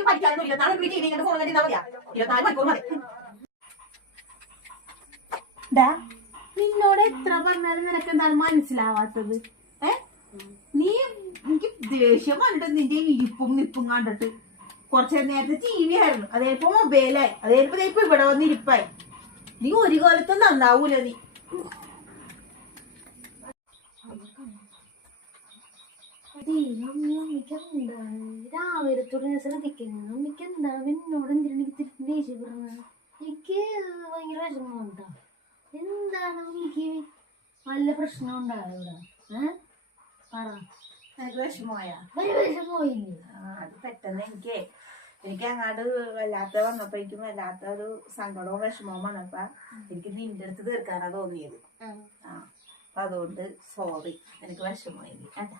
എനിക്ക് പഠിക്കാനൊന്നും 24 മണിക്കൂർ ടി വി ഫോൺ കണ്ടിരുന്നാ മതിയാ. 24 മണിക്കൂർ മതി. നിന്നോട് എത്ര പറഞ്ഞാലും നിനക്ക് എന്താണ് മനസ്സിലാവാത്തത്? നീ എനിക്ക് ദേഷ്യം കണ്ടിട്ട് നിന്റെ ഇരിപ്പും നിപ്പും കണ്ടിട്ട്. കുറച്ചു നേരത്തെ ടി വി ആയിരുന്നു, അതേപ്പോ മൊബൈലായി, അതേപ്പോ ഇവിടെ വന്ന് ഇരിപ്പായി. നീ ഒരു കൊല്ലത്തും നന്നാവൂല നീ. രാവിലെ തുടങ്ങി ശ്രദ്ധിക്കുന്നത് അമ്മയ്ക്ക് എന്താണ് എന്നോട് എന്തിനാണ് എനിക്ക് തിരിച്ച് ദേഷ്യപ്പെടുന്നത്? എനിക്ക് ഭയങ്കര വിഷമമുണ്ടോ? എന്താണ് എനിക്ക് വല്ല പ്രശ്നം ഉണ്ടായോ ഇവിടെ? പറ. എനിക്ക് വിഷമമായാ? വിഷമമായില്ലേ? അത് പെട്ടെന്ന് എനിക്ക് അങ്ങാട് വല്ലാത്ത വന്നപ്പോഴേക്കും വല്ലാത്ത ഒരു സങ്കടവും വിഷമവും വന്നപ്പോ എനിക്ക് നിന്റെ അടുത്ത് തീർക്കാനാ തോന്നിയത്. അപ്പൊ അതുകൊണ്ട് സോറി, എനിക്ക് വിഷമമായി കേട്ടാ.